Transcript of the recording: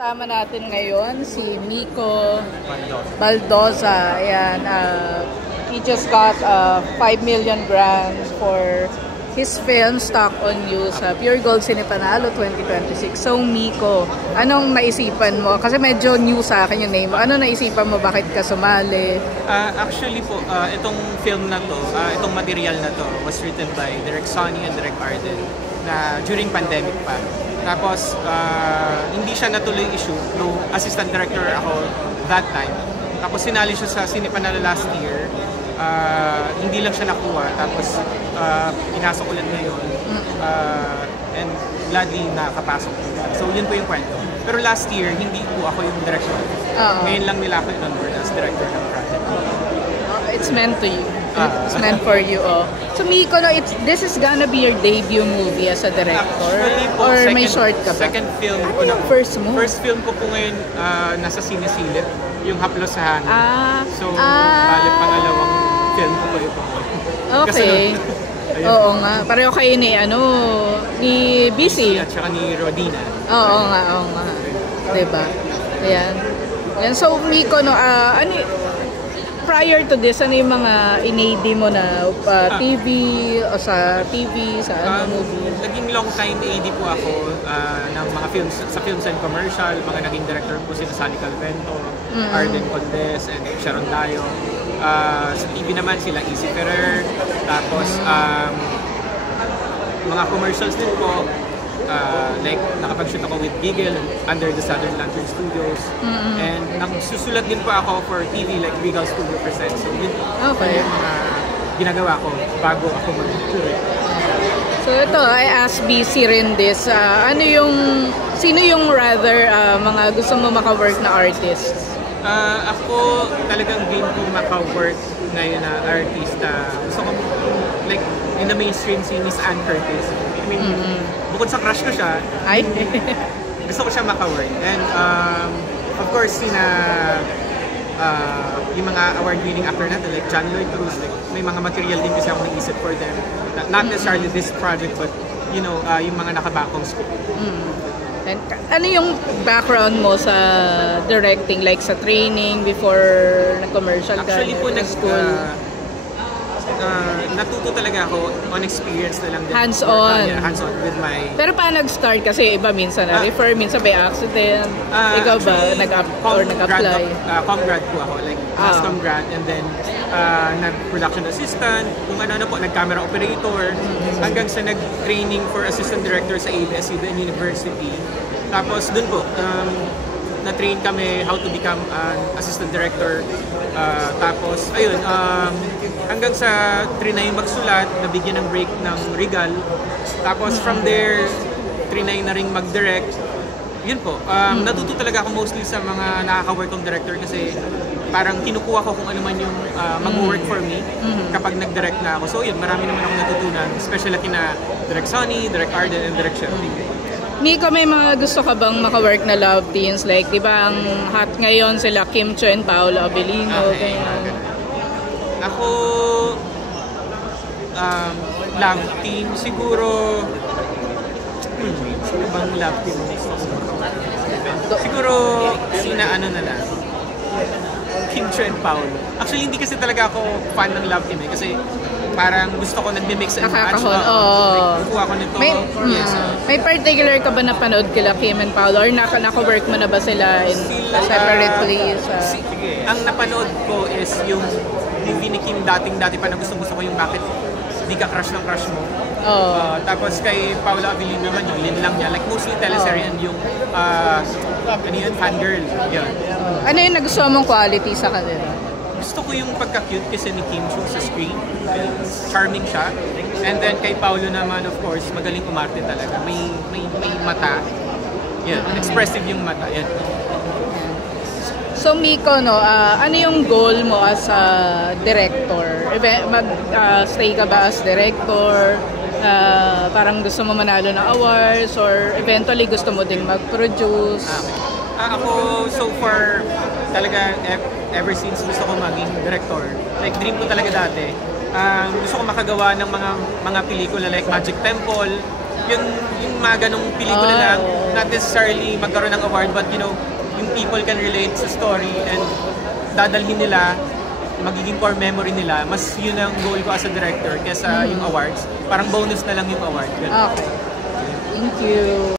Kasama natin ngayon si Miko Baldoza. Ayan, he just got 5 million grants for his film Stock on You sa Pure Gold Cine Panalo 2026. So Miko, anong naisipan mo? Kasi medyo new sa akin yung name mo. Ano naisipan mo? Bakit ka sumali? Actually po, itong film na to, itong material na to was written by Direk Sonny and Direk Arden na during pandemic pa. Tapos, hindi siya natuloy issue. No, assistant director ako that time. Tapos, sinali siya sa Cine Panalo last year. Hindi lang siya nakuha. Tapos, pinasok ulit ngayon. And gladly nakapasok. So, yun po yung kwento. Pero last year, hindi po ako yung director. Ngayon lang nila ako in-onboard as director ng project. It's meant to you. It's meant for you. So Miko, no, this is gonna be your debut movie as a director? Po, or may short ka ba? Second film ko na. First mo? First film ko po ngayon nasa Sinesilip, yung Haplos sa Hangin. So, balik pangalawang film ko po ito. Okay. Oo nga. Pareho kayo ni, ni BC. At saka ni Rodina. Oo nga. Diba? Ayan. So Miko, no, prior to this, ano yung mga in-AD mo na TV o sa TV, sa movie? Naging long time AD po ako ng mga films, sa films and commercial. Mga naging director po sila Sally Calvento, Arden Condes, and Sharon Dayo. Sa TV naman sila Easy Ferrer. Tapos mga commercials din po. Like nakapag-shoot ako with Beagle under the Southern Lantern Studios. And nagsusulat din po ako for TV like Regal Studio Presents. So yun yung mga ginagawa ko bago ako mag-tour. So ito, I asked BC rin this. Sino yung rather mga gusto mo maka-work na artists? Ako talagang game ko maka-work ngayon na artista. Gusto ko like in the mainstream si Miss Ann Curtis. I mean, bukod sa crush ko siya, gusto ko siya maka-work. And of course, yung mga award-winning actor natin like John Lloyd Cruz, like, may mga material din kasi ako naisip for them. Not necessarily this project, but yung mga nakabakong scope. And, ano yung background mo sa directing? Like sa training before na-commercial ka? Actually po, school? Natuto talaga ako on experience na lang din. Hands-on? Hands-on with my... Pero paano nag-start? Kasi iba minsan na-refer, minsan by accident. Ikaw ba? Nag-apply? Com-grad po ako. Like, last com-grad. And then, nag-production assistant. Kung ano po, nag-camera operator. Hanggang sa nag-training for assistant director sa ABS-CBN University. Tapos, dun po, na-train kami how to become an assistant director. Tapos, ayun, hanggang sa trinay magsulat, nabigyan ng break ng Regal. Tapos from there, trinay na rin mag-direct. Yun po, natuto talaga ako mostly sa mga nakaka-work kong director kasi parang kinukuha ko kung ano man yung mag-work for me kapag nag-direct na ako. So yun, marami naman ako natutunan, especially kina Direk Sonny, Direk Arden, and Direk Shelby. Miko, may mga gusto ka bang maka-work na love teams? Like, di ba ang hot ngayon sila Kim Chiu and Paolo Abilino? Ako, love team, siguro, sino bang love team? Siguro, na lang, Kim Chiu and Paolo. Actually, hindi kasi talaga ako fan ng love team kasi parang gusto ko nagmi-mix and match. Kukuha ko nito. May particular ka ba na panood kila Kim and Paolo? Or naka-work mo na ba sila separately? Ang napanood ko is yung TV ni Kim dati pa na gusto ko yung bakit di ka crush ng crush mo. Tapos kay Paolo Abilino naman yung Lin lang niya. Like mostly teleserye and yung fangirl. Yun. Ano yung nagustuhan mong quality sa kanila? Gusto ko yung pagka-cute kasi ni Kim Chiu sa screen. Charming siya. And then kay Paolo naman, of course, magaling umarte talaga. May mata. Yan. Expressive yung mata. Yan. So Miko, ano yung goal mo as a director? Mag-stay ka ba as director? Parang gusto mo manalo ng awards? Or eventually gusto mo din mag-produce? Ako, so far, talaga, ever since gusto ko maging director. Like, dream ko talaga dati. Gusto ko makagawa ng mga pelikula like Magic Temple, yung mga ganong pelikula lang, not necessarily magkaroon ng award, but yung people can relate sa story and dadalhin nila, magiging core memory nila. Mas yun ang goal ko as a director kesa yung awards. Parang bonus na lang yung award. Okay. Thank you.